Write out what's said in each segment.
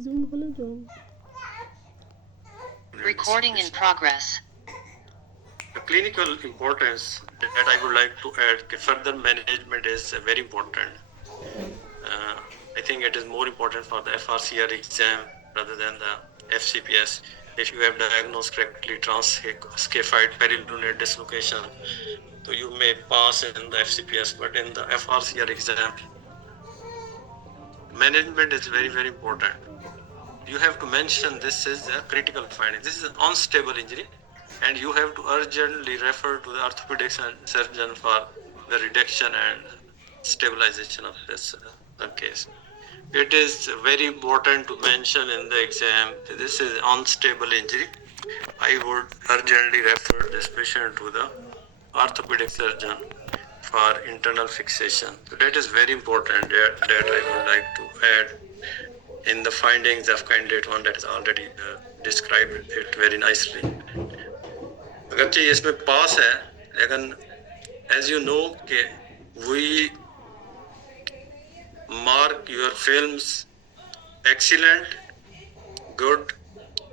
Zoom holo jo. Recording in progress. The clinical importance that I would like to add, further management is very important. I think it is more important for the FRCR exam rather than the FCPS. If you have diagnosed correctly transcaphoid perilunar dislocation, so you may pass in the FCPS, but in the FRCR exam, management is very, very important. You have to mention this is a critical finding. This is an unstable injury, and you have to urgently refer to the orthopedic surgeon for the reduction and stabilization of this case. It is very important to mention in the exam, this is unstable injury. I would urgently refer this patient to the orthopedic surgeon for internal fixation. So that is very important that I would like to add in the findings of candidate one that is already described it very nicely. अगरचे ये इसमें पास है, लेकिन as you know कि we mark your films excellent, good,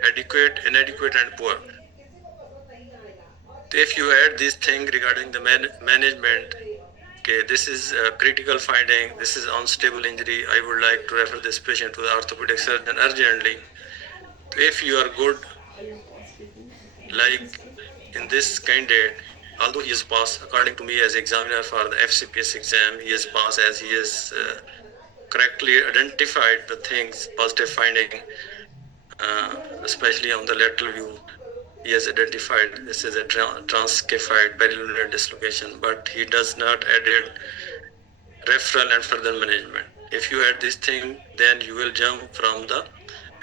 adequate, inadequate, and poor. If you add this thing regarding the management, okay, this is a critical finding, this is unstable injury, I would like to refer this patient to the orthopedic surgeon urgently. If you are good, like in this candidate, although he is passed, according to me as examiner for the FCPS exam, he is passed as he has correctly identified the things, positive finding, especially on the lateral view. He has identified this is a transcaphoid perilunar dislocation, but he does not add referral and further management. If you add this thing, then you will jump from the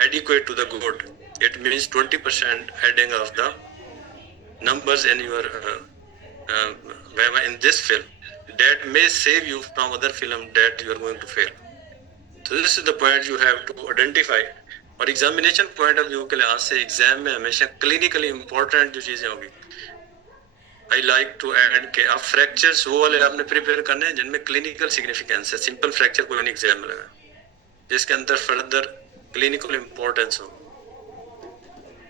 adequate to the good. It means 20% adding of the numbers in your in this film that may save you from other film that you are going to fail. So this is the point you have to identify. और examination point of view के लिहाज से exam में हमेशा clinically important जो चीजें होंगी, I like to add के आप फ्रैक्चर्स वो वाले आपने प्रिपेयर करने हैं जिनमें क्लिनिकल सिग्निफिकेंस है. सिंपल फ्रैक्चर कोई नहीं एग्जाम में लगा जिसके अंदर फर्दर क्लिनिकल इंपॉर्टेंस हो.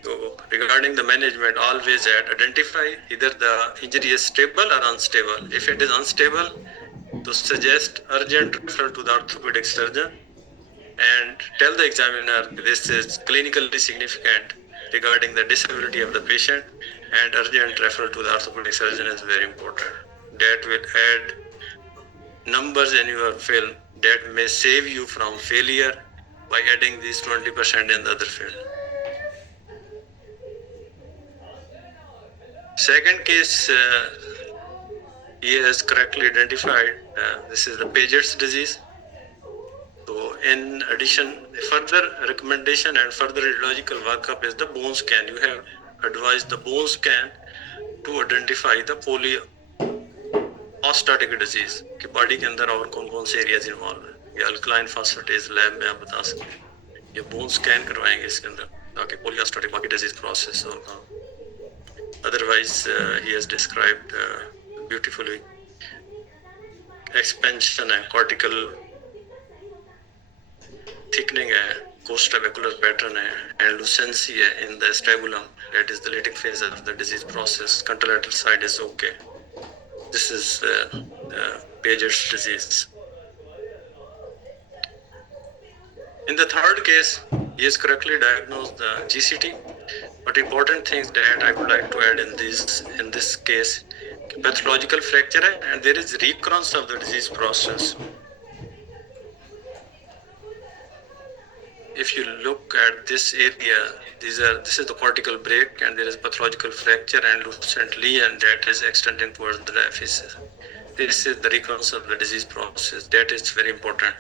So regarding the management, always identify either the injury is stable or unstable. If it is unstable, to suggest urgent referral to the orthopedic surgeon and tell the examiner this is clinically significant regarding the disability of the patient, and urgent referral to the orthopedic surgeon is very important. That will add numbers in your film that may save you from failure by adding these 20% in the other field. Second case, he has correctly identified this is the Paget's disease. So in addition, further recommendation and further radiological workup is the bone scan. You have advised the bone scan to identify the polyostatic disease कि body के अंदर और कौन कौन से areas involve है. ये alkaline phosphatase lab में आप बता सकते हैं. ये बोन स्कैन करवाएंगे इसके अंदर ताकि पोलियोस्टाटिक बाकी डिजीज प्रोसेस होगा. Otherwise, he has described beautifully expansion है, cortical thickening है, costavecular pattern है, and lucency है in the stabulum. That is the lating phase of the disease process. Contralateral side is okay. This is Paget's disease. In the third case, he has correctly diagnosed the GCT. But important things that I would like to add in this case, pathological fracture and there is recurrence of the disease process. If you look at this area, this is the cortical break and there is pathological fracture and lucent lesion that is extending towards the diaphysis. This is the recurrence of the disease process. That is very important.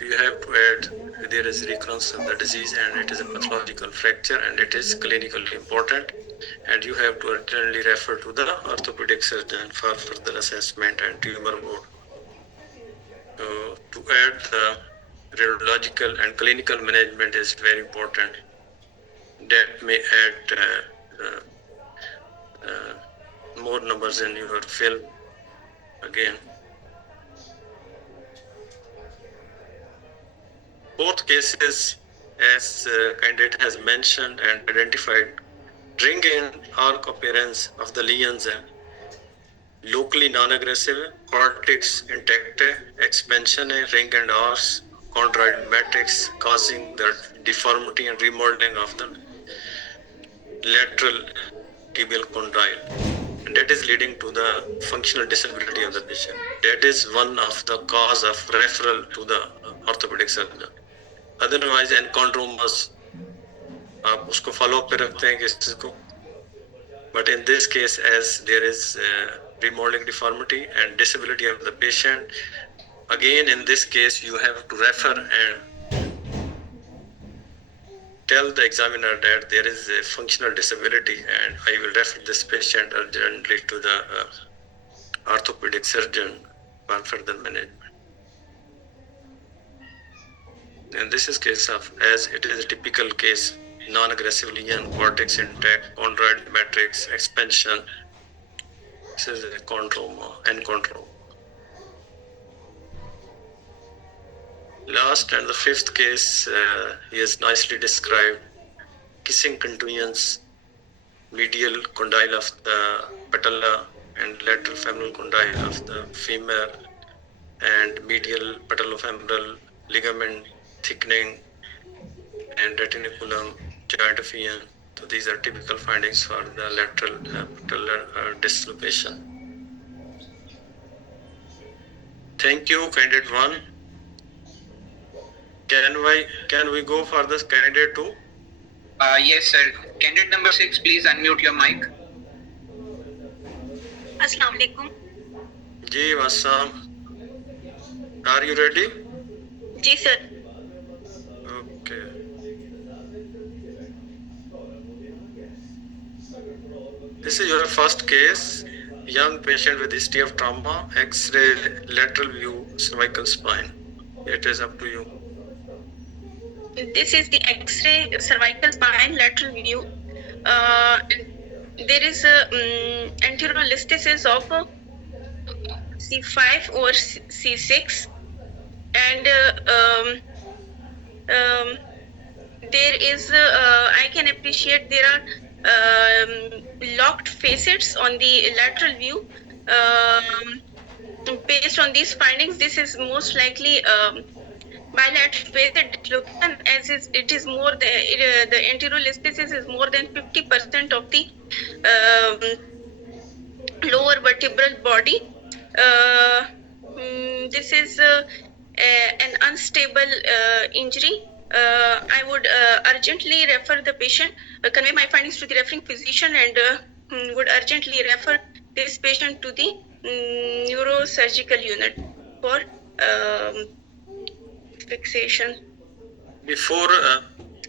You have to add there is recurrence of the disease and it is a pathological fracture and it is clinically important, and you have to urgently refer to the orthopedic surgeon for further assessment and tumor board. To add the radiological and clinical management is very important. That may add more numbers in your film again. Both cases as candidate has mentioned and identified, ring and arc appearance of the lesions are locally non-aggressive, cortex intact, expansion ring and arcs, chondroid matrix causing the deformity and remodeling of the lateral tibial condyle. And that is leading to the functional disability of the patient. That is one of the cause of referral to the orthopedic surgeon. Otherwise enchondromas आप उसको follow up पे रखते हैं किसी को, but in this case as there is remodeling deformity and disability of the patient, again in this case you have to refer and tell the examiner that there is a functional disability and I will refer this patient urgently to the orthopedic surgeon for further management. And this is case of, as it is a typical case, non-aggressive lesion, cortex intact, chondroid matrix expansion. This is a chondroma and chondroma. Last and the fifth case he is nicely described. Kissing contusions, medial condyle of the patella and lateral femoral condyle of the femur, and medial patellofemoral ligament thickening and retinaculum joint fusion. So these are typical findings for the lateral patellar dislocation. Thank you, candidate 1. Can we go for this candidate 2? Yes, sir. Candidate number 6, please unmute your mic. Assalamu alaikum. Ji, Wassam. Are you ready? जी sir. Okay. This is your first case. Young patient with history of trauma, X-ray lateral view cervical spine. It is up to you. This is the X-ray cervical spine lateral view. There is a anterolisthesis of C5 or C6, and there is I can appreciate there are locked facets on the lateral view. Based on these findings, this is most likely bilateral facet dislocation, as it is more the anterolisthesis is more than 50% of the lower vertebral body. This is an unstable injury. I would urgently refer the patient, convey my findings to the referring physician, and would urgently refer this patient to the neurosurgical unit for fixation. Before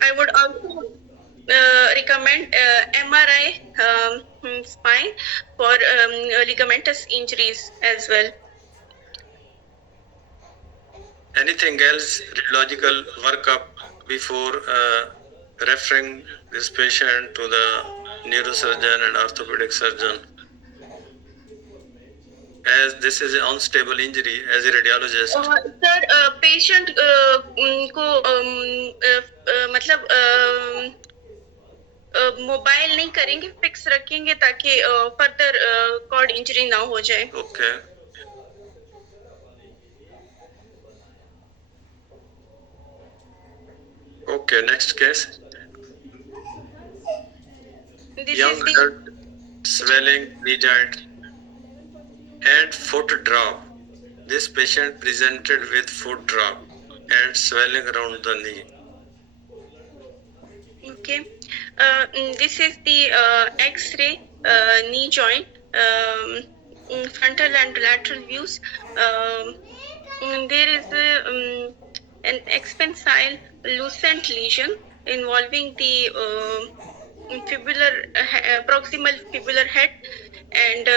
I would also recommend MRI spine for ligamentous injuries as well. anything else, radiological workup before referring this patient to the neurosurgeon and orthopedic surgeon? As this is an unstable injury, as a radiologist. Sir, patient को मतलब mobile नहीं करेंगे, fix रखेंगे ताकि further cord injury ना हो जाए. Okay. Okay, next case. This Young is the adult, swelling, knee joint, and foot drop. This patient presented with foot drop and swelling around the knee. okay. This is the X-ray knee joint, frontal and lateral views. There is an expansile lucent lesion involving the proximal fibular head, and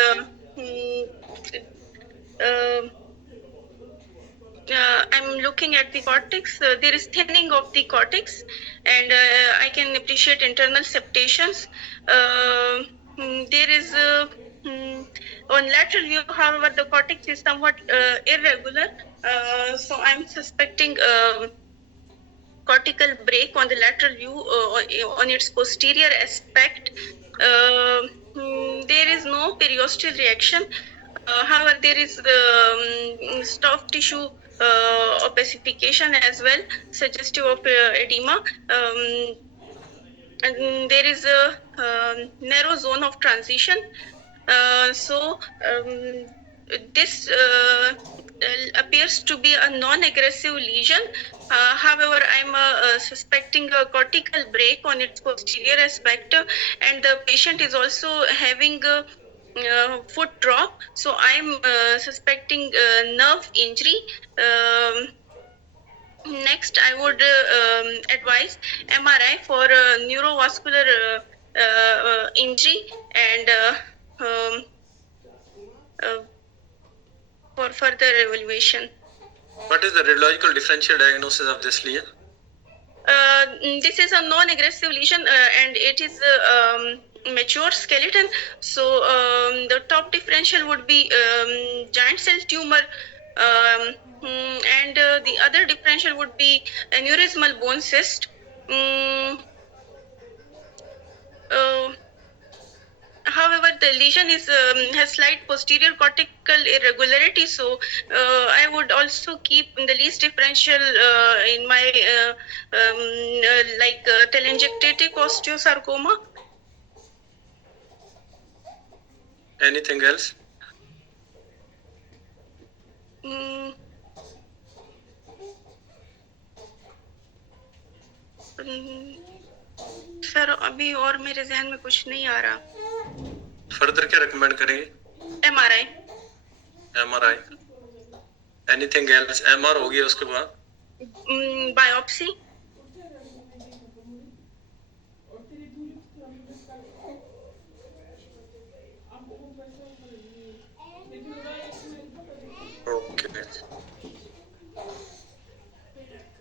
I'm looking at the cortex. There is thinning of the cortex, and I can appreciate internal septations. There is on lateral view, however, the cortex is somewhat irregular. So I'm suspecting cortical break on the lateral view on its posterior aspect. There is no periosteal reaction. However, there is soft tissue opacification as well, suggestive of edema. And there is a narrow zone of transition. This appears to be a non-aggressive lesion. However, I'm suspecting a cortical break on its posterior aspect, and the patient is also having a foot drop. So I'm suspecting nerve injury. Next, I would advise MRI for neurovascular injury and for further evaluation. What is the radiological differential diagnosis of this lesion? This is a non-aggressive lesion and it is mature skeleton. So the top differential would be giant cell tumor, and the other differential would be aneurysmal bone cyst. However, the lesion is has slight posterior cortical irregularity, so I would also keep the least differential in my telangiectatic osteosarcoma. Anything else? Sir अभी और मेरे जहन में कुछ नहीं आ रहा. Further क्या recommend करेंगे? MRI. MRI. Anything else? MR हो गया उसके बाद? Biopsy. Okay.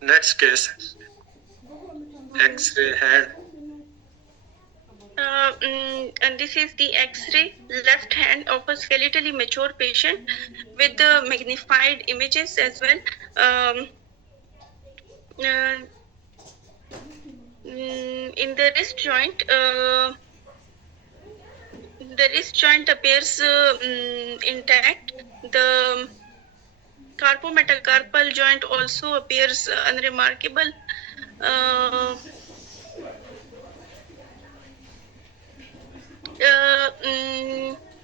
Next case. X-ray hand. And this is the X-ray left hand of a skeletally mature patient with magnified images as well. In the wrist joint, appears intact. The carpometacarpal joint also appears unremarkable.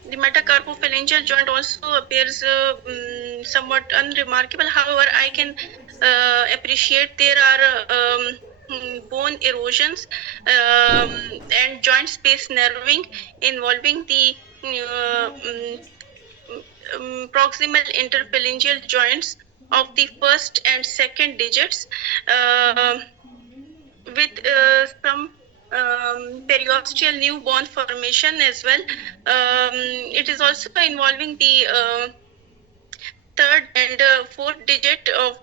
The metacarpophalangeal joint also appears somewhat unremarkable. However, I can appreciate there are bone erosions and joint space narrowing involving the proximal interphalangeal joints of the first and second digits with some periosteal new bone formation as well. It is also involving the third and fourth digit of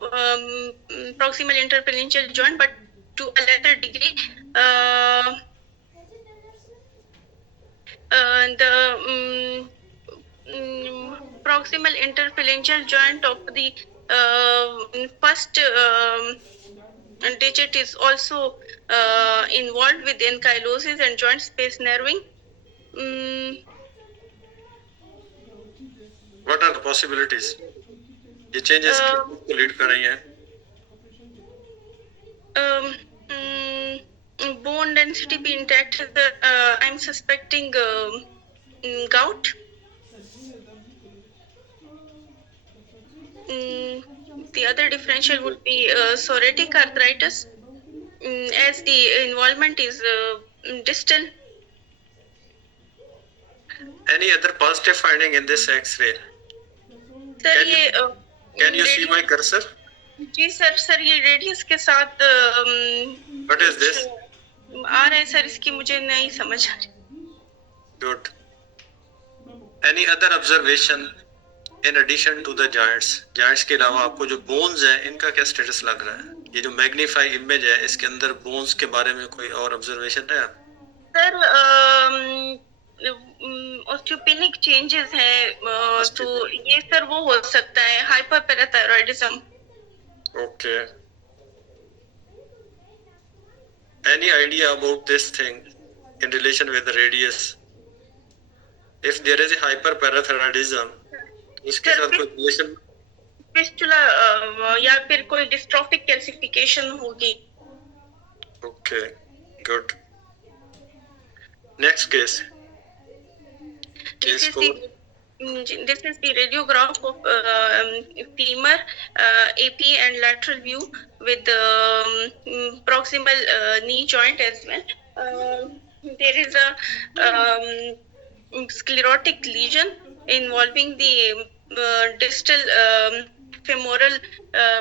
proximal interphalangeal joint, but to a lesser degree. The proximal interphalangeal joint of the first digit is also involved with ankylosis and joint space narrowing. What are the possibilities? ये changes को lead कर रही हैं. Bone density be intact. I'm suspecting gout. The other differential would be psoriatic arthritis, as the involvement is distal. Any other positive finding in this X-ray? Sir, Can you see my cursor? जी sir ये radius के साथ What is this? आ रहा है sir, इसकी मुझे नहीं समझ आ रही. Good. Any other observation in addition to the joints? Joints के अलावा आपको जो bones हैं इनका क्या status लग रहा है? ये जो magnify image है इसके अंदर bones के बारे में कोई और observation है? सर osteopenic changes है, तो ये सर वो हो सकता है hyperparathyroidism. Okay. any idea about this thing in relation with the radius? If there is a hyperparathyroidism, इसके साथ कोई relation? फिस्टुला या फिर कोई डिस्ट्रोफिक कैल्सिफिकेशन होगी. Okay, good. Next case. This Case is 4. this is the radiograph of femur, AP and lateral view with proximal knee joint as well. There is a sclerotic lesion involving the distal femoral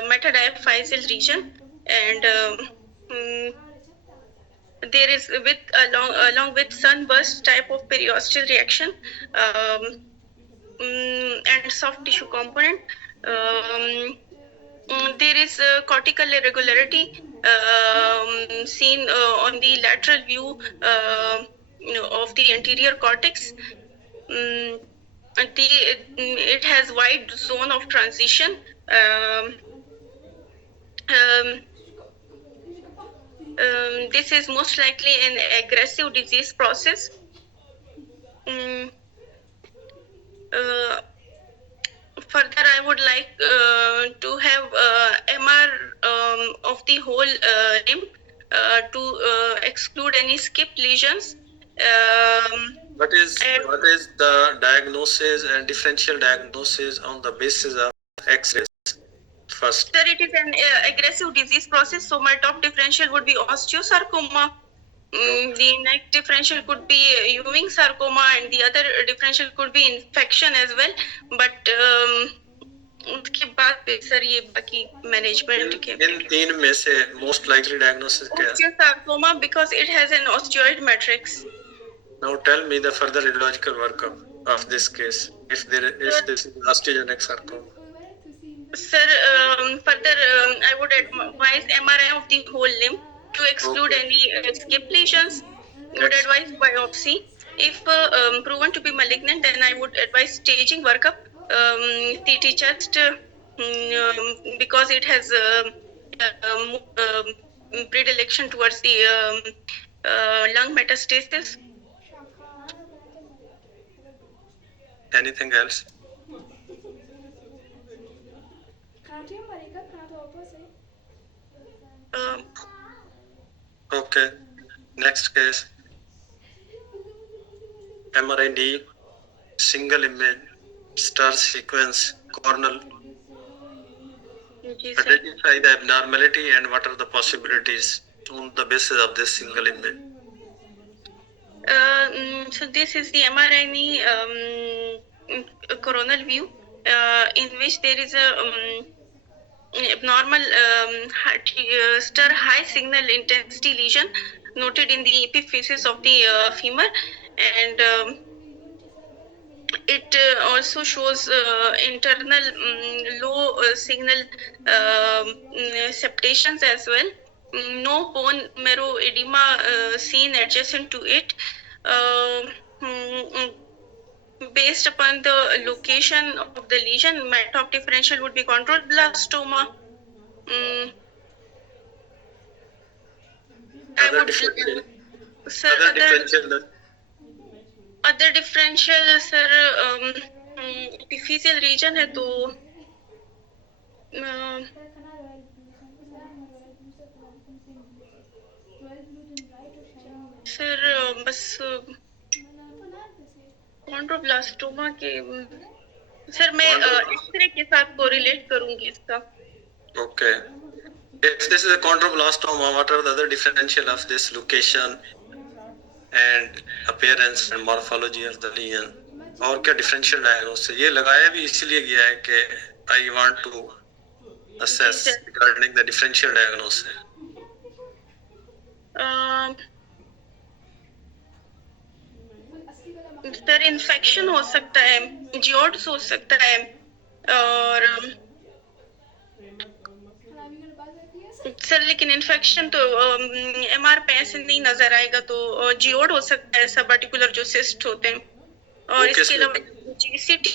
metadiaphyseal region, and there is along with sunburst type of periosteal reaction, and soft tissue component. There is cortical irregularity seen on the lateral view of the anterior cortex. It has wide zone of transition. This is most likely an aggressive disease process. Further, I would like to have MR of the whole limb to exclude any skip lesions. What is the diagnosis and differential diagnosis on the basis of X-rays? First, Sir, it is an aggressive disease process, so my top differential would be osteosarcoma. The next differential could be Ewing sarcoma, and the other differential could be infection as well. But उसके बाद फिर sir ये बाकी management के इन तीन में से most likely diagnosis क्या है? Osteosarcoma, because it has an osteoid matrix. Now tell me the further radiological workup of this case. If this is osteogenic sarcoma. Sir, further I would advise MRI of the whole limb to exclude any skip lesions. Would advise biopsy. If proven to be malignant, then I would advise staging workup, CT chest, because it has predilection towards the lung metastasis. Anything else? Okay. Next case. MRI knee, single image, star sequence, cornel. Identify the abnormality and what are the possibilities on the basis of this single image. So this is the MRI knee coronal view, in which there is a abnormal stir high signal intensity lesion noted in the epiphysis of the femur, and it also shows internal low signal septations as well. No bone marrow edema seen adjacent to it. Based upon the location of the lesion, my top differential would be chondroblastoma. Other differential. Sir, Other differential. other differential, sir, epiphyseal region है तो sir बस कॉन्ड्रोब्लास्टोमा के sir मैं x ray के साथ correlate करूंगी इसका. Okay. If this is a chondroblastoma, what are the other differential of this location and appearance and morphology of the lesion? और क्या differential diagnosis? ये लगाया भी इसलिए गया है कि I want to assess regarding the differential diagnosis. Sir infection हो सकता है, जियोट्स हो सकता है, और सर लेकिन इन्फेक्शन तो एमआर पे ऐसे नहीं नजर आएगा, तो जियोड हो सकता है, सब आर्टिकुलर जो सिस्ट होते हैं, और इसके अलावा जीसीटी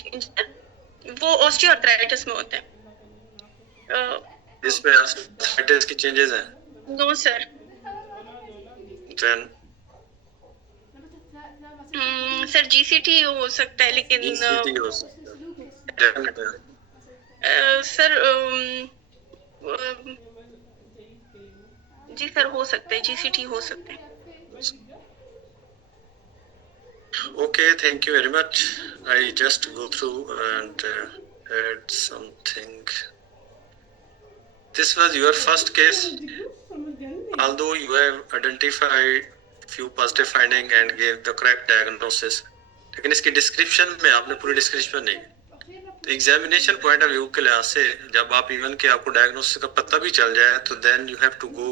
वो ऑस्टियोआर्थराइटिस में होते हैं. इसमें आर्थराइटिस की चेंजेस हैं? No sir. 10 सर GCT हो सकता है, लेकिन ECT हो सकता है, definite है। सर जी सर हो सकता है, GCT हो सकता है। Okay, thank you very much. I just go through and add something. This was your first case. Although you have identified few positive finding and gave the correct diagnosis, लेकिन इसकी description में आपने पूरी description नहीं। तो examination point of view के लिहाज से जब आप इवन के आपको डायग्नोसिस का पता भी चल जाए तो then you have to go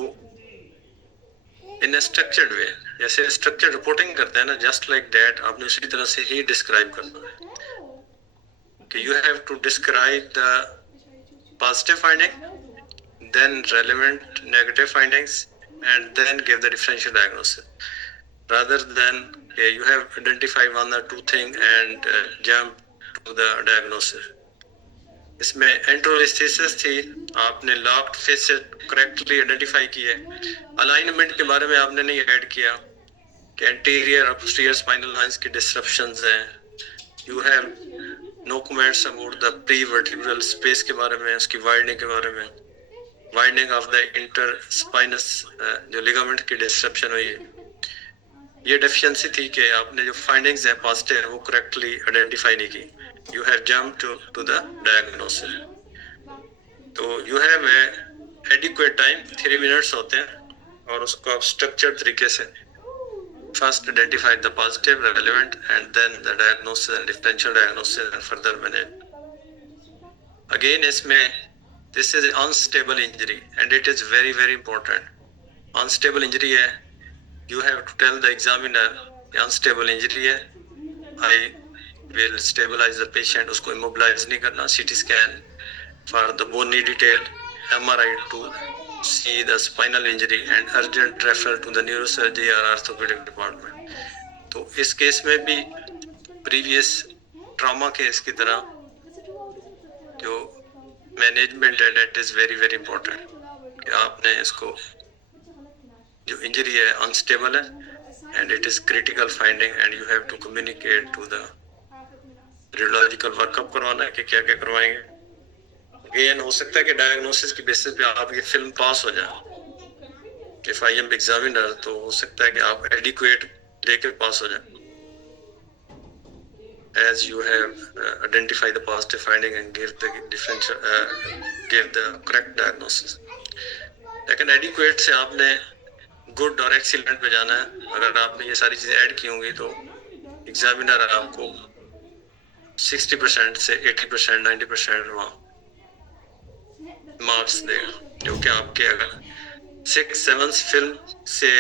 in structured way, जैसे स्ट्रक्चर्ड रिपोर्टिंग करते हैं ना, जस्ट लाइक दैट आपने उसी तरह से ही डिस्क्राइब करना है कि you have to describe the positive finding, then relevant negative findings and then give the differential diagnosis rather than you have identified one or two thing and jump to the diagnosis. इसमें एंट्रोलिस्थेसिस थी, आपने locked facet correctly identify किए। Alignment के बारे में आपने नहीं add किया कि एंटीरियर और पोस्टीरियर स्पाइनल लाइंस की डिसरप्शंस हैं। You have no comments about the pre vertebral space के बारे में, उसकी वाइडनिंग के बारे में, widening of the inter spinous जो लिगामेंट की डिसरप्शन हुई है। ये डेफिशिएंसी थी कि आपने जो फाइंडिंग्स हैं पॉजिटिव वो करेक्टली आइडेंटिफाई नहीं की। You have jump to the diagnosis. तो you have adequate time, 3 minutes होते हैं और उसको आप स्ट्रक्चर्ड तरीके से first identify the positive relevant and then the diagnosis and differential diagnosis and further manage. Again इसमें this is unstable injury and it is very very important. Unstable injury है, you have to tell the examiner unstable injury है, I will stabilize the patient, उसको immobilize नहीं करना, CT scan for the bony detail, MRI to see the spinal injury and urgent referral to the neurosurgery or orthopedic department. तो इस case में भी previous trauma case की तरह जो मैनेजमेंट है that is very very important कि आपने इसको जो इंजरी है अनस्टेबल है and it is critical finding and you have to communicate to the radiological workup करवाना है कि क्या क्या करवाएंगे। अगेन हो सकता है कि डायग्नोसिस की बेसिस पे आप ये फिल्म पास हो जाए। इफ आई एम एग्जामिनर तो हो सकता है कि आप एडिक्वेट लेके पास हो जाए as you have identified the positive finding and give the differential give the correct diagnosis. लेकिन adequate से आपने good और excellent पे जाना है। अगर आपने ये सारी चीजें ऐड की होंगी तो एग्जामिनर आपको 60% से 80% 90% वहाँ मार्क्स देगा, जो कि आपके अगर 6-7 फिल्म से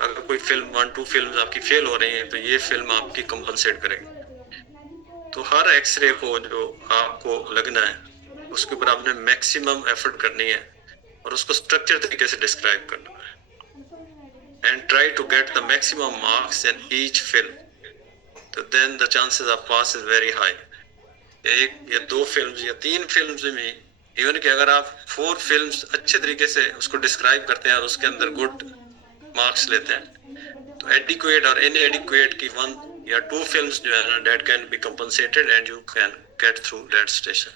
अगर कोई फिल्म 1-2 फिल्म आपकी फेल हो रही हैं तो ये फिल्म आपकी कंपनसेट करेगी। तो हर एक्सरे को जो आपको लगना है उसके ऊपर आपने मैक्सिमम एफर्ट करनी है और उसको स्ट्रक्चर तरीके से डिस्क्राइब करना है and try to get the maximum marks in each film. तो then the chances of pass is very high. 1 या 2 फिल्म्स या 3 फिल्म्स में इवन कि अगर आप 4 फिल्म्स अच्छे तरीके से उसको डिस्क्राइब करते हैं और उसके अंदर गुड मार्क्स लेते हैं तो एडिक्वेट और इनएडिक्वेट की 1 या 2 फिल्म्स जो है ना that can be compensated and you can get through that station.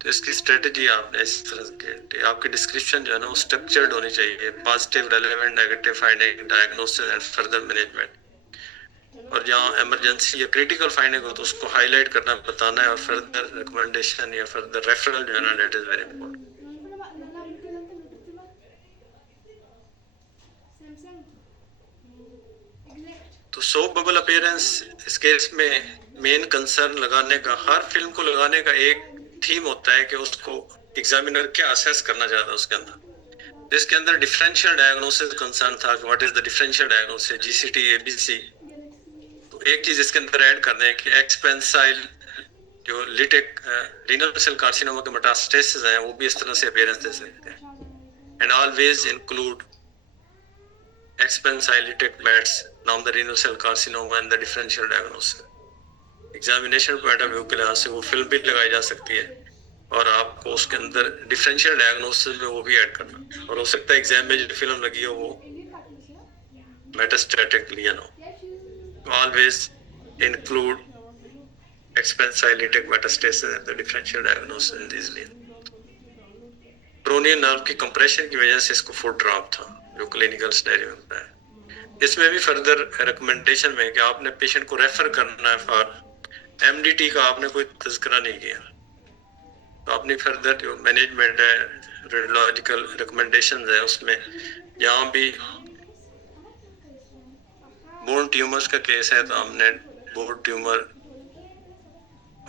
तो इसकी स्ट्रेटजी आपने इस तरह के आपकी डिस्क्रिप्शन जो है ना वो स्ट्रक्चर्ड होनी चाहिए, positive relevant negative finding diagnosis and further management. और जहाँ इमरजेंसी या क्रिटिकल फाइंडिंग हो तो उसको हाईलाइट करना बताना है और फर्दर रिकमेंडेशन या फर्दर रेफरल जो है ना दैट इज वेरी इंपॉर्टेंट। तो सोप बबल अपीयरेंस इस केस में मेन कंसर्न लगाने का, हर फिल्म को लगाने का एक थीम होता है कि उसको एग्जामिनर क्या असेस करना चाहता है उसके अंदर। जिसके अंदर डिफरेंशियल डायग्नोसिस कंसर्न था कि what is the differential diagnosis, GCT ABC. तो एक चीज इसके अंदर ऐड कर दें कि एक्सपेंसाइल जो लिटिक रीनल सेल कार्सिनोमा के मेटास्टेसिस हैं वो भी इस तरह से अपीयरेंस दे सकते हैं and always include expansile lytic mets नाम the renal cell carcinoma and the differential diagnosis. Examination point of view के लिहाज से वो फिल्म भी लगाई जा सकती है और आपको उसके अंदर डिफरेंशियल डायग्नोसिस में वो भी ऐड करना। और हो सकता है एग्जाम में जो फिल्म लगी हो वो metastatic lesion हो. Always include expansilytic metastasis and the differential diagnosis in these lesions. Peroneal nerve की compression की वजह से इसको foot drop था, जो clinical scenario में होता है. इसमें भी further recommendation में कि आपने patient को refer करना है for MDT का आपने कोई तज़किरा नहीं किया. तो अपनी further जो management है, radiological recommendations है, उसमें यहाँ भी bone tumors का केस है तो हमने bone tumor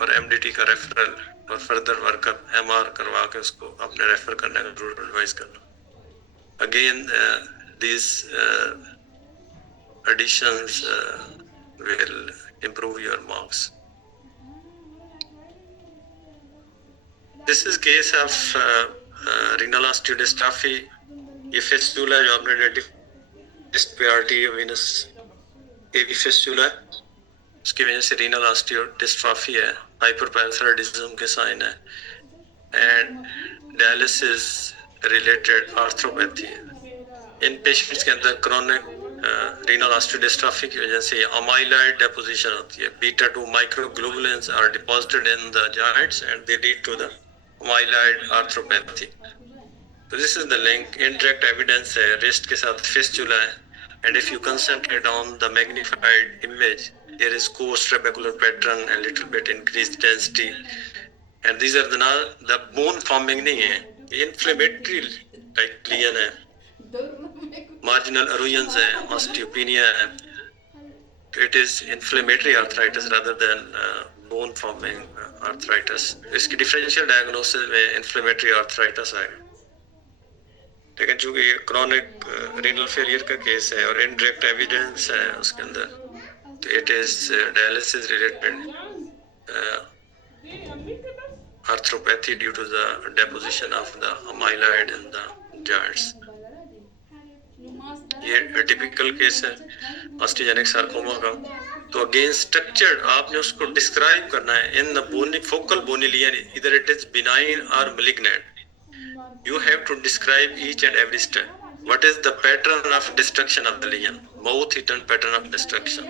और MDT का रेफरल और फर्दर वर्कअप MR करवा के उसको अपने रेफर करने का जरूर एडवाइस करना. Again these additions will improve your marks. This is case of renal osteodystrophy. ये fistula जो आपने identified priority venous AV fistula उसकी वजह से renal osteodystrophy है, hyperparathyroidism के साइन है and dialysis related arthropathy है. इन पेशेंट्स के अंदर chronic renal osteodystrophy की वजह से amyloid deposition होती है. beta 2 microglobulins are deposited in the joints and they lead to the amyloid arthropathy. So this is the link. Indirect evidence है, wrist के साथ fistula है, and if you concentrate on the magnified image, there is coarse trabecular pattern and little bit increased density, and these are the bone forming नहीं है, inflammatory type lesion है, marginal erosions है, osteopenia है. It is inflammatory arthritis rather than bone forming arthritis. इसकी differential diagnosis में inflammatory arthritis आएगा. लेकिन चूंकि ये chronic renal failure का केस है और indirect evidence है उसके अंदर, तो it is dialysis related arthropathy due to the deposition of the amyloid in the joints. ये typical केस है osteogenic sarcoma का. तो again structured आपने उसको describe करना है in the bony focal bony lesion, either it is benign or malignant. You have to describe each and every step. What is the pattern of destruction of the lesion? Mouth hidden pattern of destruction,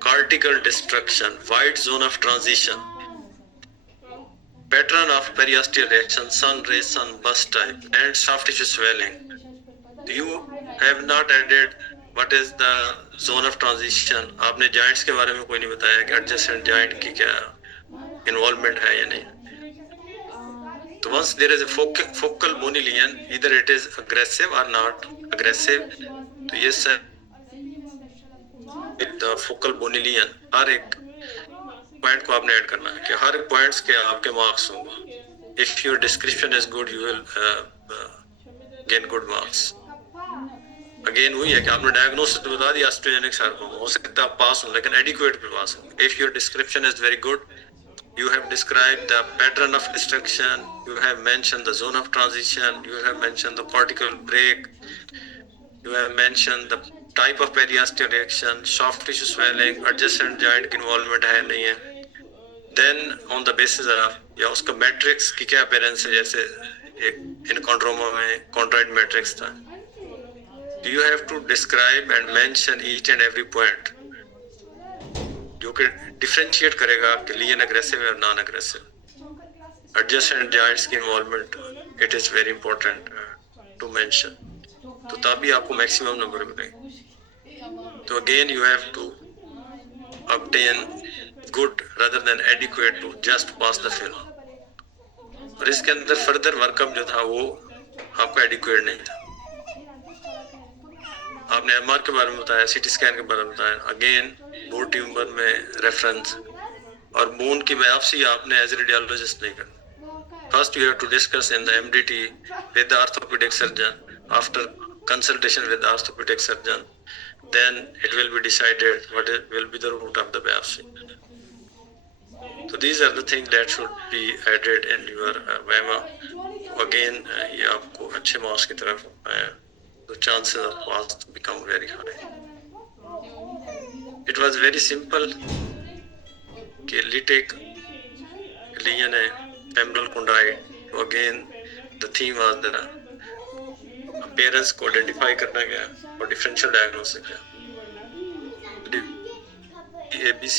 cortical destruction, wide zone of transition, pattern of periosteal reaction, sun rays, sunburst type, and soft tissue swelling. You have not added what is the zone of transition. आपने joints के बारे में कोई नहीं बताया कि adjacent joint की क्या involvement है या नहीं. So once there is a focal bony lesion, either it is aggressive or not aggressive. तो ये सब with the focal bony lesion हर एक point को आपने ऐड करना है कि हर points के आपके marks होंगे. If your description is good, you will gain good marks. Again वही है कि आपने diagnosis तो बता दिया osteogenic sarcoma, हो सकता है आप पास हो लेकिन adequate पे पास हो. If your description is very good, you have described the pattern of destruction, you have mentioned the zone of transition, you have mentioned the cortical break, you have mentioned the type of periosteal reaction, soft tissue swelling, adjacent joint involvement है नहीं है. Then on the basis of या उसका matrix की क्या appearance है, जैसे एक enchondroma में chondroid matrix था. You have to describe and mention each and every point जो कि differentiate करेगा कि lesion aggressive है और non aggressive. Adjacent joints की involvement, it is very important to mention. तो तभी आपको maximum number मिलेंगे. तो again you have to obtain good rather than adequate to just pass the film. और इसके अंदर further workup जो था वो आपका adequate नहीं था. आपने MR के बारे में बताया, CT scan के बारे में बताया. Again bone tumor में reference और bone की biopsy आपने as a radiologist नहीं करना. First you have to discuss in the MDT with the orthopedic surgeon. After consultation with the orthopedic surgeon, then it will be decided what will be the route of the biopsy. So these are the things that should be added in your VAMA. Again ये आपको अच्छे marks की तरफ the chances of pass become very high. It was very simple कि lytic lesion है, femoral condyle. So again the theme was the parents को identify करना क्या और डिफरेंशियल डायग्नोसिस क्या. ABC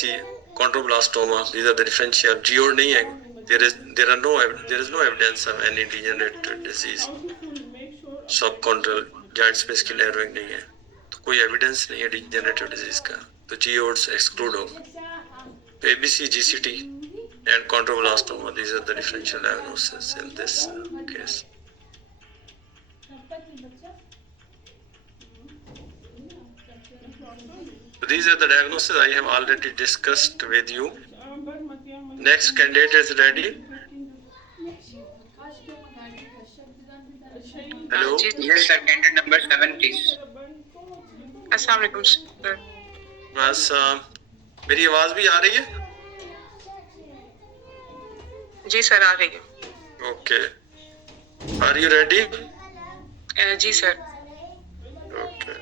chondroblastoma, these are the differential. GEOD नहीं है. There is no evidence of any degenerative disease. Subchondral joint space की narrowing नहीं है, तो कोई evidence नहीं है degenerative disease का, तो GEODs exclude होगा. ABC, GCT and chondroblastoma, these are the differential diagnosis in this case. So these are the diagnoses I have already discussed with you. Next candidate is ready. Hello. Yes, sir. Candidate number 7, please. अस्सलाम वालेकुम sir. बस मेरी आवाज भी आ रही है? जी sir आ रही है. Okay. Are you ready? जी सर. Okay.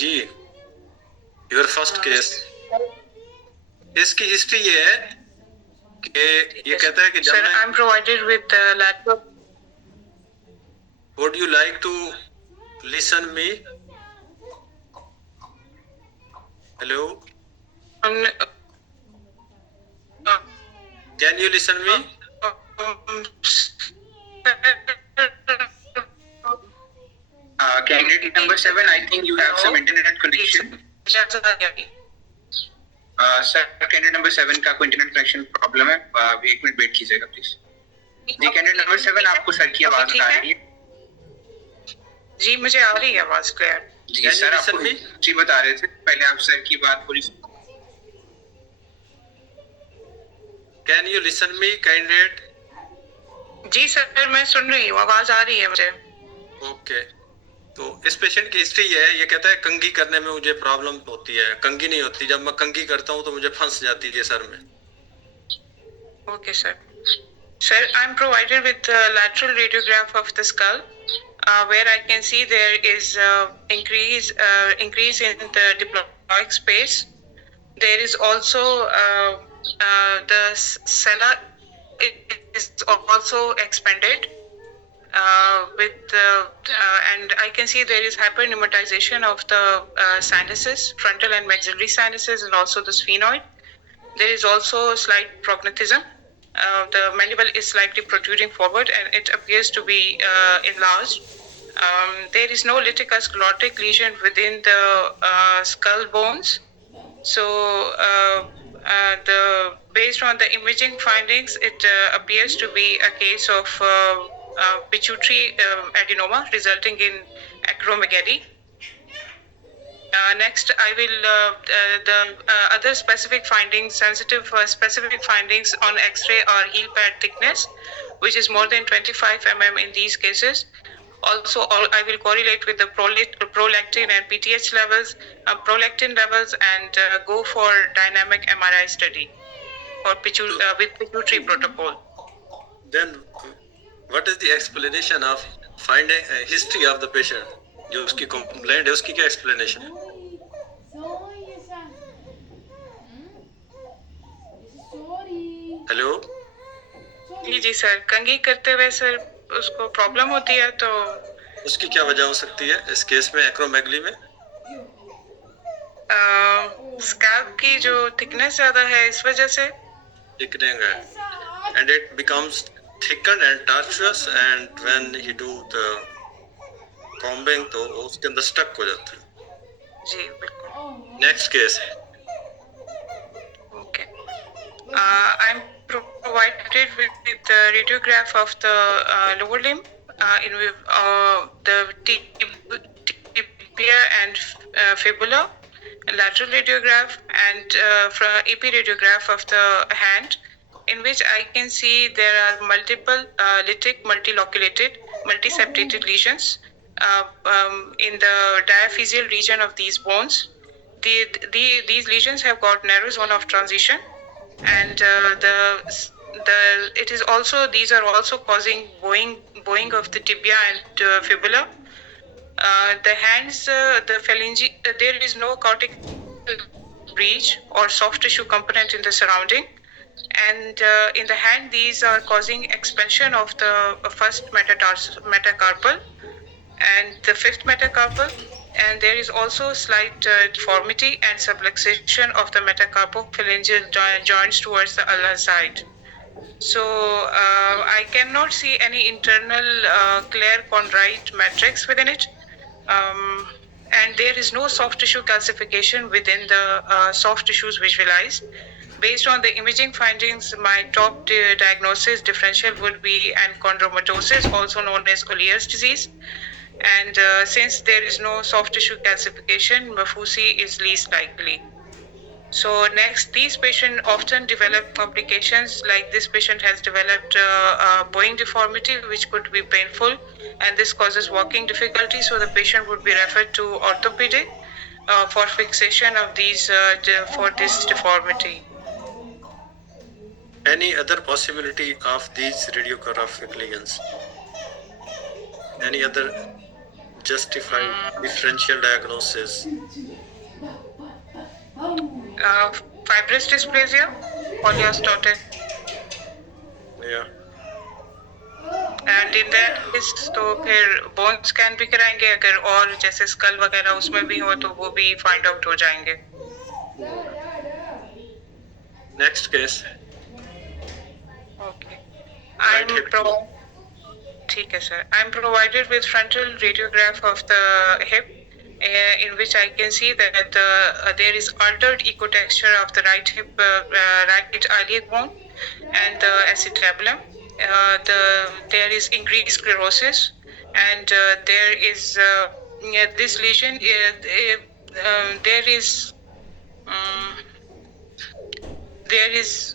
जी, your first case. इसकी हिस्ट्री ये है कि ये कहता है कि जब सर मैं I am provided with laptop. would you like to listen me? Hello? Can you listen me? Candidate number 7, I think you have some internet connection. Sir, candidate number 7 का कोई internet connection problem है. अभी 1 minute wait कीजिएगा please. जी, candidate number 7 आपको sir की आवाज आ रही है? जी मुझे आ रही है आवाज क्लियर. जी सर, आपको जी बता रहे थे, पहले आप सर की बात पूरी. Can you listen me, candidate? जी सर मैं सुन रही हूँ, आवाज आ रही है मुझे. ओके. तो इस पेशेंट की हिस्ट्री ये है, ये कहता है कंघी करने में मुझे प्रॉब्लम होती है. कंघी नहीं होती, जब मैं कंघी करता हूँ तो मुझे फंस जाती है सर में. Okay sir. Sir, I'm provided with a lateral radiograph of the skull, where I can see there is increase in the diploic space. There is also the sella is also expanded and I can see there is hyperpneumatization of the sinuses, frontal and maxillary sinuses, and also the sphenoid. There is also slight prognathism. The mandible is slightly protruding forward and it appears to be enlarged. There is no lytic-sclerotic lesion within the skull bones. So, based on the imaging findings, it appears to be a case of pituitary adenoma resulting in acromegaly. Next, I will the other specific findings, sensitive specific findings on X-ray are heel pad thickness, which is more than 25 mm in these cases. Also, I will correlate with the prolactin and PTH levels, prolactin levels, and go for dynamic MRI study for with pituitary protocol. Then, what is the explanation of finding a history of the patient? जो उसकी complaint है उसकी क्या explanation है? Hello. जी sir, कंघी करते हुए sir उसको प्रॉब्लम होती है, तो उसकी क्या वजह हो सकती है इस केस में, एक्रोमेगली में? स्कैल्प की जो थिकनेस ज्यादा है इस वजह से. थिकनिंग है and it becomes thickened and tortuous, and when you do the combing तो उसके अंदर स्टक हो जाती है. जी बिल्कुल. Next case. Okay. I'm provided with the radiograph of the lower limb the tibia and fibula, lateral radiograph, and EP radiograph of the hand, in which I can see there are multiple lytic, multiloculated, multiseptated lesions in the diaphyseal region of these bones. These lesions have got narrow zone of transition, and it is also, these are also causing bowing of the tibia and fibula. The hands, the phalange, there is no cortical breach or soft tissue component in the surrounding. And in the hand, these are causing expansion of the first metacarpal and the fifth metacarpal. And there is also slight deformity and subluxation of the metacarpophalangeal joints towards the ulnar side. So I cannot see any internal clear chondrite matrix within it. And there is no soft tissue calcification within the soft tissues visualized. Based on the imaging findings, my top diagnosis differential would be achondromatosis, also known as Collier's disease. And since there is no soft tissue calcification, Maffusi is least likely. So next, these patients often develop complications, like this patient has developed bowing deformity, which could be painful, and this causes walking difficulty. So the patient would be referred to orthopedic for fixation of these for this deformity. Any other possibility of these radiographic lesions? Any other justified differential diagnosis? Fibrous dysplasia, polyostenotic. Yeah. And in that case तो फिर bone scan भी कराएंगे, अगर और जैसे school वगैरह उसमें भी हो तो वो भी फाइंड आउट हो जाएंगे. Next case. Okay. Right hip. ठीक है sir. I'm provided with frontal radiograph of the hip, in which I can see that there is altered ecotexture of the right hip, right iliac bone, and the acetabulum. There is increased sclerosis, and there is this lesion. There is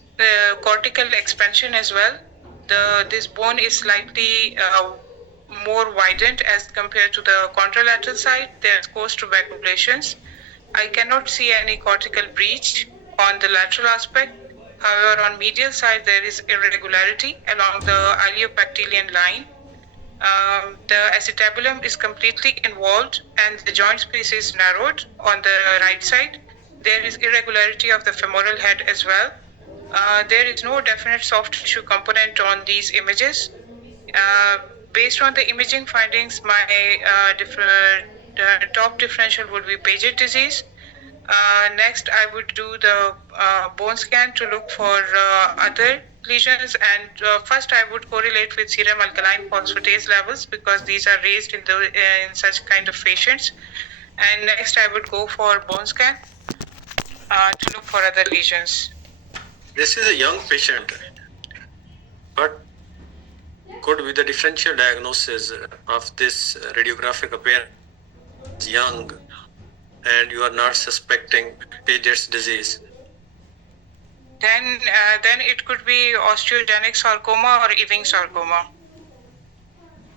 cortical expansion as well. This bone is slightly more widened as compared to the contralateral side. There's coast-to-back I cannot see any cortical breach on the lateral aspect. However, on medial side, there is irregularity along the iliopactylian line. The acetabulum is completely involved and the joint space is narrowed on the right side. There is irregularity of the femoral head as well. There is no definite soft tissue component on these images. Based on the imaging findings, my top differential would be Paget disease. Next, I would do the bone scan to look for other lesions, and first I would correlate with serum alkaline phosphatase levels because these are raised in such kind of patients. And next, I would go for bone scan to look for other lesions. This is a young patient, but could be the differential diagnosis of this radiographic appearance young, and you are not suspecting Paget's disease. Then it could be osteogenic sarcoma or Ewing sarcoma.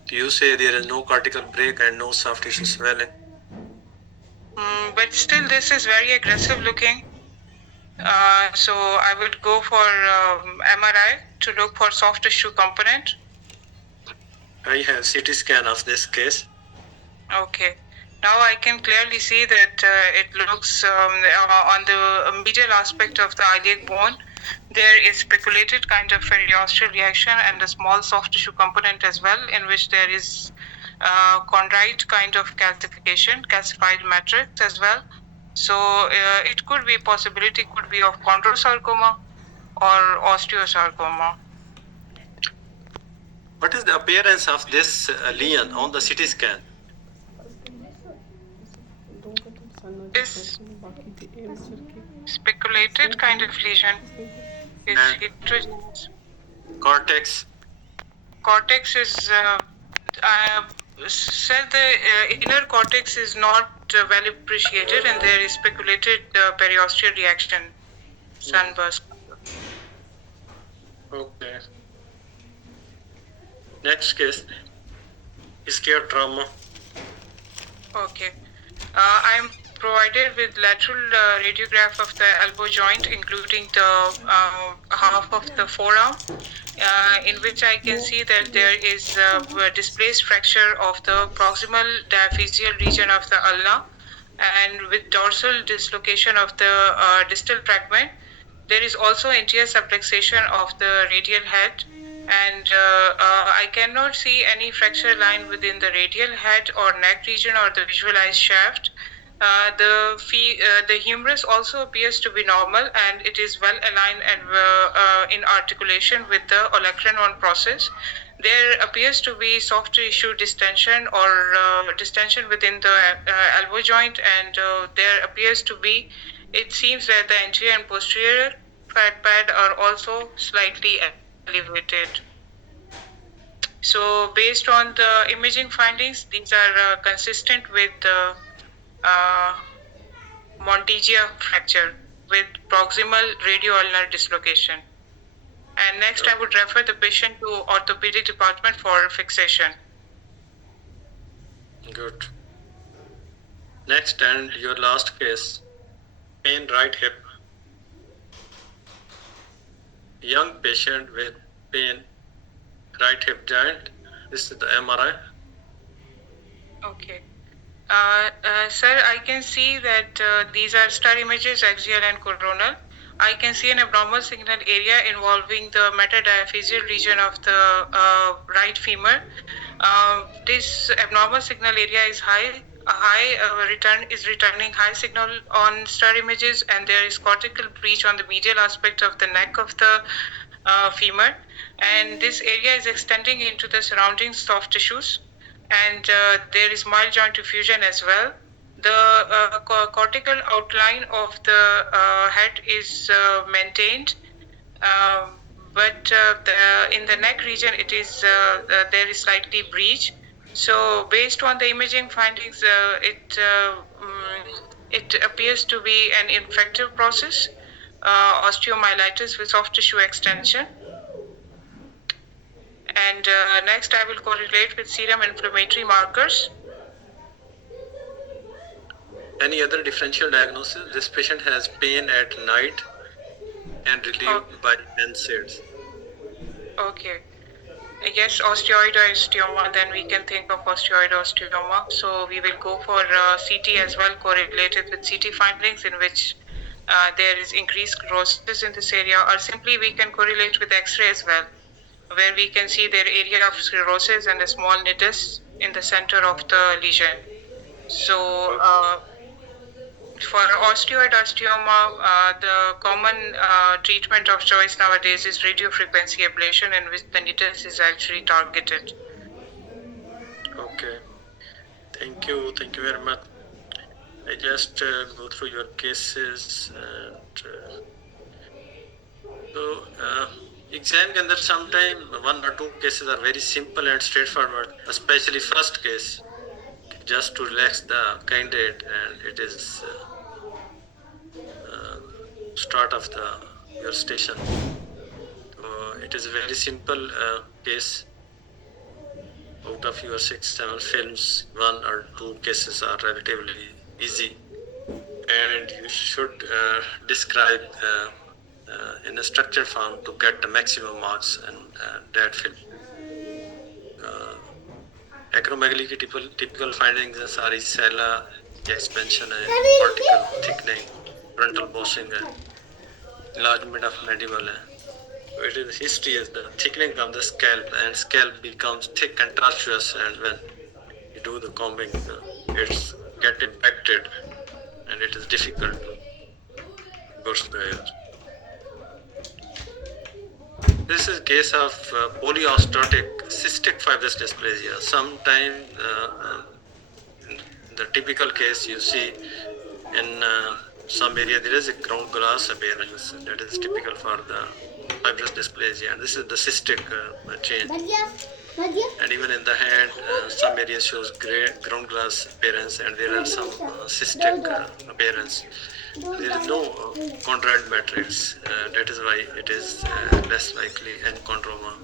You say there is no cortical break and no soft tissue swelling. But still, this is very aggressive looking. So I would go for MRI to look for soft tissue component. I have CT scan of this case. Okay. Now I can clearly see that it looks on the medial aspect of the iliac bone, there is speculated kind of periosteal reaction and a small soft tissue component as well, in which there is chondrite kind of calcified matrix as well. So it could be possibility could be of chondrosarcoma or osteosarcoma. What is the appearance of this lesion on the CT scan? Is speculated kind of lesion. Is heterogeneous. Cortex? Cortex is said the inner cortex is not well appreciated, and there is speculated periosteal reaction, sunburst. Okay. Next case, ischial trauma. Okay. I am provided with lateral radiograph of the elbow joint, including the half of the forearm, in which I can see that there is displaced fracture of the proximal diaphyseal region of the ulna, and with dorsal dislocation of the distal fragment. There is also anterior subluxation of the radial head, and I cannot see any fracture line within the radial head or neck region or the visualized shaft. The humerus also appears to be normal, and it is well aligned and in articulation with the olecranon 1 process. There appears to be soft tissue distension or distension within the elbow joint, and there appears to be, it seems that the anterior and posterior fat pad are also slightly elevated. So based on the imaging findings, these are consistent with the Montegia fracture with proximal radioulnar dislocation. And next, I would refer the patient to orthopedic department for fixation. Good. Next and your last case, pain right hip. Young patient with pain right hip joint. This is the MRI. Okay. Sir, I can see that these are star images, axial and coronal. I can see an abnormal signal area involving the metadiaphyseal region of the right femur. This abnormal signal area is returning high signal on star images, and there is cortical breach on the medial aspect of the neck of the femur, and this area is extending into the surrounding soft tissues, and there is mild joint effusion as well. The cortical outline of the head is maintained, but in the neck region, it is there is slightly breach. So based on the imaging findings, it appears to be an infective process, osteomyelitis with soft tissue extension. And next, I will correlate with serum inflammatory markers. Any other differential diagnosis? This patient has pain at night and relieved by NSAIDs. Okay. Yes, osteoid osteoma, then we can think of osteoid osteoma. So we will go for CT as well, correlated with CT findings in which there is increased sclerosis in this area, or simply we can correlate with X-ray as well, where we can see their area of sclerosis and a small nidus in the center of the lesion. So for osteoid osteoma, the common treatment of choice nowadays is radiofrequency ablation, in which the nidus is actually targeted. Okay. Thank you very much. I just go through your cases and exam के अंदर sometime 1 or 2 cases are very simple and straightforward, especially first case, just to relax the candidate, and it is start of your station. It is a very simple case. Out of your 6-7 films, 1 or 2 cases are relatively easy, and you should describe in a structured form to get the maximum marks in that film. Acromegaly की typical findings are varicella expansion है, cortical thickening, frontal bossing है, enlargement of mandible है. It is history is the thickening of the scalp, and scalp becomes thick and tortuous, and when you do the combing, it's get impacted, and it is difficult to brush the hair. This is case of polyostotic cystic fibrous dysplasia. Sometimes in the typical case you see in some area there is a ground glass appearance that is typical for the fibrous dysplasia, and this is the cystic change. And even in the hand, some areas shows ground glass appearance, and there are some cystic appearance. There is no chondroid matrix. That is why it is less likely in chondroma.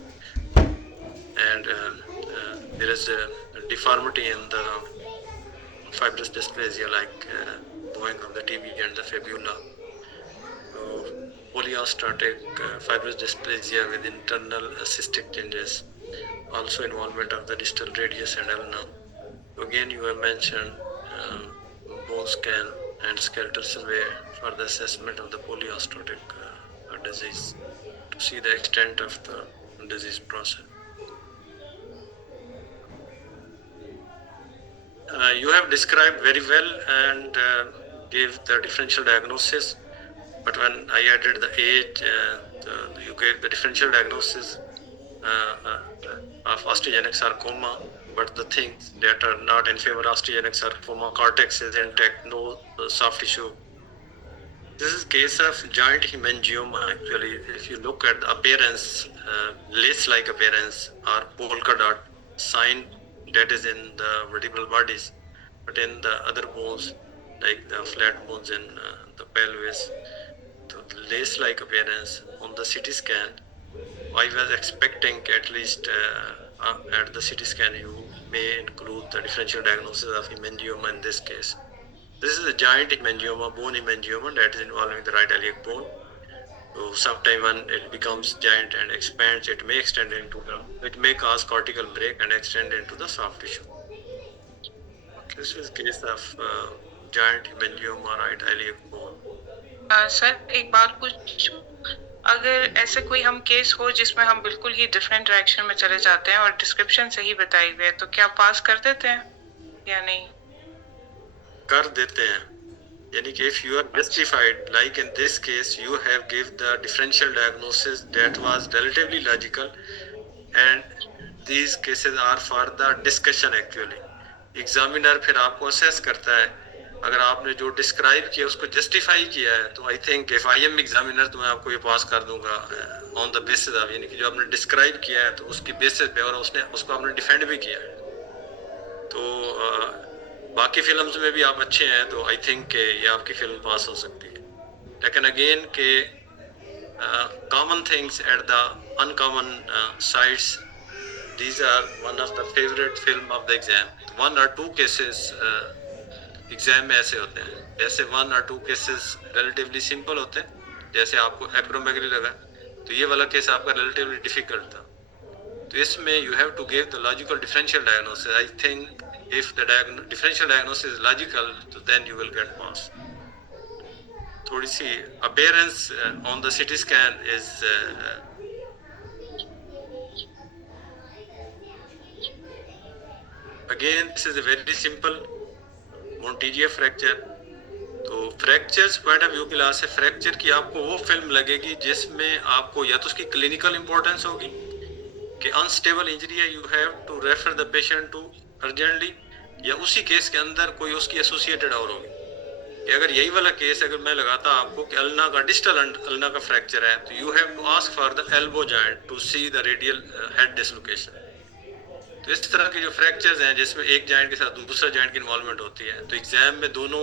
And there is a deformity in the fibrous dysplasia, like bowing of the TV and the fibula. Polyostotic fibrous dysplasia with internal cystic changes, also involvement of the distal radius and ulna. Again, you have mentioned bone scan and skeletal survey for the assessment of the polyostotic disease to see the extent of the disease process. You have described very well and gave the differential diagnosis, but when I added the age, you gave the differential diagnosis of osteogenic sarcoma, but the things that are not in favor of osteogenic sarcoma, cortex is intact, no soft tissue. This is case of joint hemangioma. Actually, if you look at the appearance, lace-like appearance or polka dot sign that is in the vertebral bodies, but in the other bones, like the flat bones in the pelvis, the lace-like appearance on the CT scan, I was expecting at least at the CT scan you may include the differential diagnosis of hemangioma in this case. This is a giant hemangioma, bone hemangioma that is involving the right iliac bone. So sometime when it becomes giant and expands, it may extend into it may cause cortical break and extend into the soft tissue. This is case of giant hemangioma, right iliac bone. Sir एक बात पूछूं, अगर ऐसे कोई हम case हो जिसमें हम बिल्कुल ही डिफरेंट डायरेक्शन में चले जाते हैं और डिस्क्रिप्शन सही बताई गई है, तो क्या पास कर देते हैं या नहीं? कर देते हैं, यानी कि if you are justified, like in this case you have give the differential diagnosis that was relatively logical, and these cases are for the discussion actually. Examiner फिर आपको assess करता है, अगर आपने जो डिस्क्राइब किया उसको जस्टिफाई किया है, तो आई think if I am examiner तो मैं आपको ये पास कर दूंगा ऑन द बेसिस ऑफ, यानी कि जो आपने डिस्क्राइब किया है तो उसकी बेसिस पे, और उसने उसको आपने डिफेंड भी किया है, तो बाकी फिल्म्स में भी आप अच्छे हैं, तो आई थिंक ये आपकी फिल्म पास हो सकती है. लेकिन अगेन के common things at the uncommon sides, these are one of the favorite film of the exam. One or two cases exam में ऐसे होते हैं, जैसे 1 or 2 केसेस रिलेटिवली सिंपल होते हैं, जैसे आपको एक्रोमेगली लगा, तो ये वाला केस आपका रिलेटिवली डिफिकल्ट था, तो इसमें you have to give the logical differential diagnosis. I think if the differential diagnosis is logical, तो then you will get pass. थोड़ी सी appearance on the CT scan is again this is a very simple Monteggia fracture. तो fractures point of view के लिहाज से fracture की आपको वो फिल्म लगेगी जिसमें आपको या तो उसकी क्लिनिकल इंपॉर्टेंस होगी कि अनस्टेबल इंजरी है, you have to refer the patient to urgently, या उसी केस के अंदर कोई उसकी एसोसिएटेड और होगी कि अगर यही वाला केस अगर मैं लगाता आपको कि अल्ना का डिस्टल अल्ना का फ्रैक्चर है, तो you have to ask for the elbow joint to see the radial head dislocation. तो इस तरह के जो फ्रैक्चर्स हैं जिसमें एक जॉइंट के साथ दूसरा जॉइंट की इन्वॉल्वमेंट होती है, तो एग्जाम में दोनों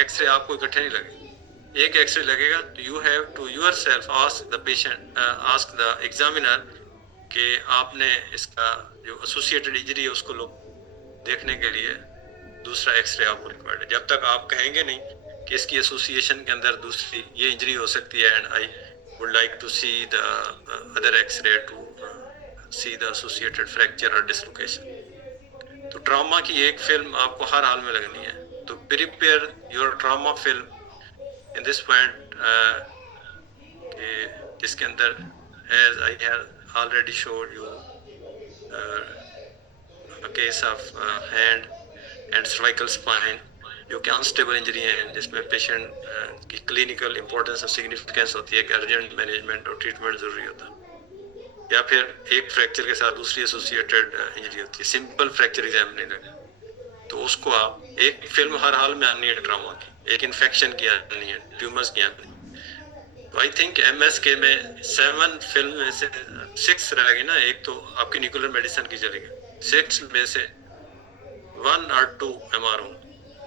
एक्सरे आपको इकट्ठे नहीं लगेंगे, एक एक्सरे लगेगा, तो you have to yourself ask the patient, ask the examiner कि आपने इसका जो एसोसिएटेड इंजरी है उसको लोग देखने के लिए दूसरा एक्सरे आपको रिक्वायर्ड है. जब तक आप कहेंगे नहीं कि इसकी एसोसिएशन के अंदर दूसरी ये इंजरी हो सकती है, and I would like to see the other X-ray to see the associated fracture or dislocation. तो ट्रॉमा की एक फिल्म आपको हर हाल में लगनी है, तो prepare your trauma film in this point, जिसके अंदर as I have already showed you a case of hand and cervical spine, जो कि अनस्टेबल इंजरी है जिसमें पेशेंट की क्लिनिकल इंपॉर्टेंस और सिग्निफिकेंस होती है कि अर्जेंट मैनेजमेंट और ट्रीटमेंट जरूरी होता है, या फिर एक फ्रैक्चर के साथ दूसरी एसोसिएटेड इंजरी होती है, सिंपल फ्रैक्चर एग्जाम नहीं लगे, तो उसको आप एक फिल्म हर हाल में आनी है ट्रॉमा की, एक इन्फेक्शन की आनी है, ट्यूमर्स की आनी है. तो आई थिंक MSK में 7 फिल्म में से 6 रहेगी ना, एक तो आपकी न्यूक्लियर मेडिसिन की चलेगी, 6 में से 1 or 2 MRO,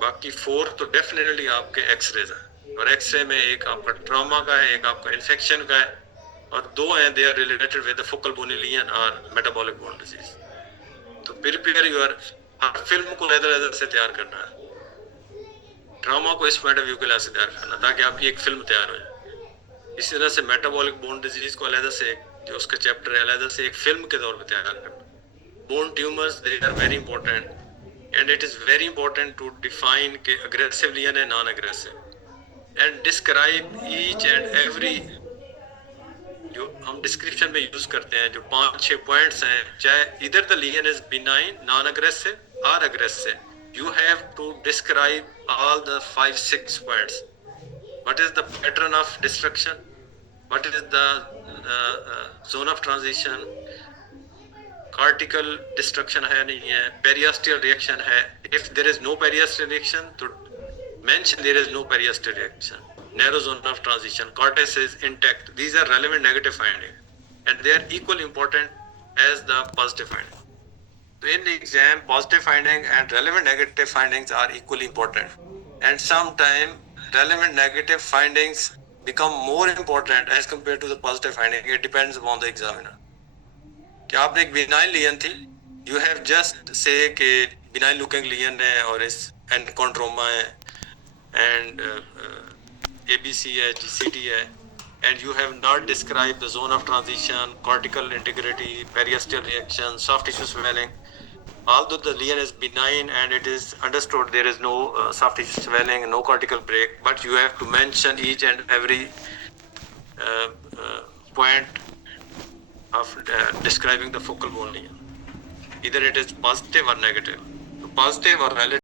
बाकी 4 तो डेफिनेटली आपके एक्सरेज हैं, और एक्सरे में एक आपका ट्रॉमा का है, एक आपका इन्फेक्शन का है, और 2 हैं they are related with the focal bone lesion और मेटाबॉलिक बोन डिजीज. तो प्रिपेयर योर, हर फिल्म को अलग से तैयार करना है, ट्रॉमा को इस पॉइंट ऑफ व्यू के लिहाज से तैयार करना, ताकि आपकी एक फिल्म तैयार हो जाए. इसी तरह से मेटाबॉलिक बोन डिजीज को अलग से, जो उसका चैप्टर है, अलग से एक फिल्म के तौर पर तैयार करना. Bone tumours they are very important, and it is very important to define के अग्रेसिव लीजन है, non aggressive, and describe each and every जो हम डिस्क्रिप्शन में यूज करते हैं, जो 5-6 पॉइंट्स हैं, चाहे इधर the lesion is benign, non aggressive और aggressive, you have to describe all the 5-6 points. What is the pattern of destruction? What is the zone of transition? Cortical destruction है नहीं है, periosteal reaction है. If there is no periosteal reaction, तो mention there is no periosteal reaction. Narrow zone of transition, cortex is intact. These are relevant negative findings, and they are equally important as the positive findings. So in the exam, positive finding and relevant negative findings are equally important. And sometimes relevant negative findings become more important as compared to the positive finding. It depends upon the examiner. कि आपने एक benign lesion थी, you have just say कि benign looking lesion है और इस enchondroma है and ABC है, GCT है, and you have not described the zone of transition, cortical integrity, periosteal reaction, soft tissue swelling. Although the lesion is benign and it is understood there is no soft tissue swelling, no cortical break, but you have to mention each and every point of describing the focal bone lesion. Either it is positive or negative. So positive or relative.